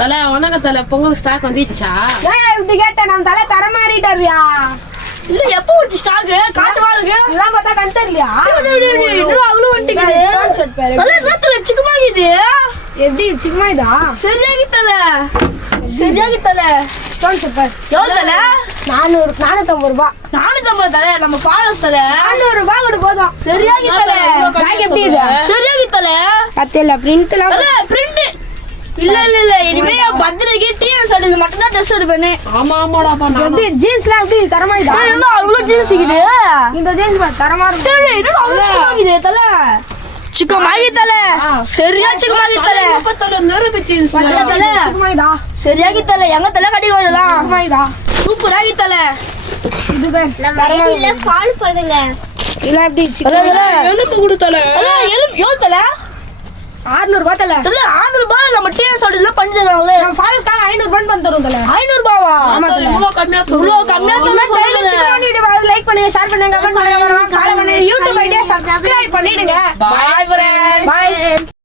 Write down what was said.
தல வணக்கம் தல, பொங்கல் ஸ்டாக் வந்துச்சா? ஏன் இப்படி கேட்ட? நம்ம தலை தர மாறிட்டாரியா? இல்ல எப்போ வச்சு ஸ்டாக் காட்டு வாளுங்க இதெல்லாம் பார்த்தா கண் தெரியலையா? இன்னும் அவ்வளவு வந்துட்டீங்க தல. நேத்துல சிக்கமாகிது. எப்படி சிக்கமாயிதா? சரியாகி தல, சரியாகி தல. Stone super. எவ்வளவு தல? 450 ரூபாய். 450 தல. நம்ம ஃபாரஸ்ட் தல 400 ரூபாய் கூட போதும். சரியாகி தல. பேக் எப்படி இது? சரியாகி தல. கத்தியில பிரிண்ட் எல்லாம் தல பிரிண்ட் இல்ல இல்ல இல்ல. இனிமே பர்த்டேக்கு டிஎஸ் எடுக்க மட்டும் தான் ட்ரெஸ் எடுப்பேனே. ஆமா ஆமாடாப்பா. எப்படி ஜீன்ஸ்லாம் எப்படி தரமாயிதா? இன்னும் அவ்வளவு ஜீன்ஸ் இருக்குது. இந்த ஜீன்ஸ் தரமா இருக்கு. இன்னும் அவ்வளவு சிக்கமாகிது தல. சிக்கமாகி தல. சரியா சிக்கமாகி தல. சிக்கமாயிதா? சரியாகி தல. எங்க தல கட்டி போதெல்லாம் சிக்கமாயிதா? சூப்பராகி தல. இதுவே நம்ம ஃபாலோ பண்ணுங்க. இல்ல எப்படி எலும்பு கொடுத்தல. எவ்வளவு தல? 600 ரூபாய் தல. தல 600 ரூபாய் நம்ம டிஎஸ் எடுக்க பண்ணி தருவாங்களே. நம்ம ஃபாரஸ்ட்காக 500 ரூபாய் பண்ணி தரோம் தல. 500 ரூபாவா? இவ்வளவு கம்மியா இவ்வளவு கம்மியா லைக் பண்ணுங்க, ஷேர் பண்ணுங்க, கமெண்ட் பண்ணுங்க, ஃபாலோ பண்ணுங்க, யூடியூப் ஐடியா சப்ஸ்கிரைப் பண்ணிடுங்க. Bye friends. பாய்.